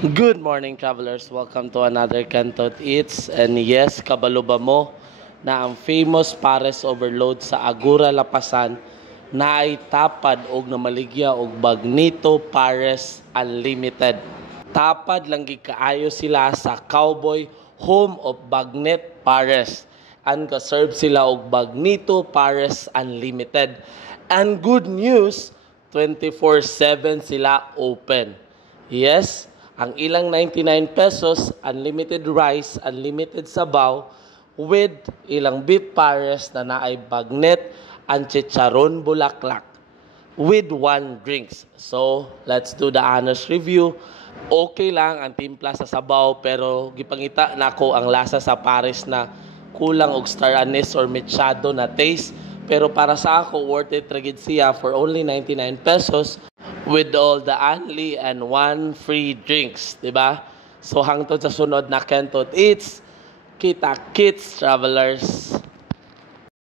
Good morning, travelers. Welcome to another Cantot Eats. And yes, kabalo ba mo na ang famous Pares Overload sa Agura Lapasan na ay tapad og namaligya og Bagnito Pares Unlimited. Tapad lang gikaayo sila sa Cowboy Home of Bagnet Pares. And ka-serve sila og Bagnito Pares Unlimited. And good news, 24/7 sila open. Yes, ang ilang 99 pesos, unlimited rice, unlimited sabaw, with ilang beef pares na naay bagnet and chicharon bulaklak with one drinks. So, let's do the honest review. Okay lang ang timpla sa sabaw pero gipangita nako ang lasa sa pares na kulang og star anise or mechado na taste. Pero para sa ako, worth it ra gid siya for only 99 pesos with all the only and one free drinks, di ba? So hangtod sa sunod na Cantot Eats, kita kits travelers.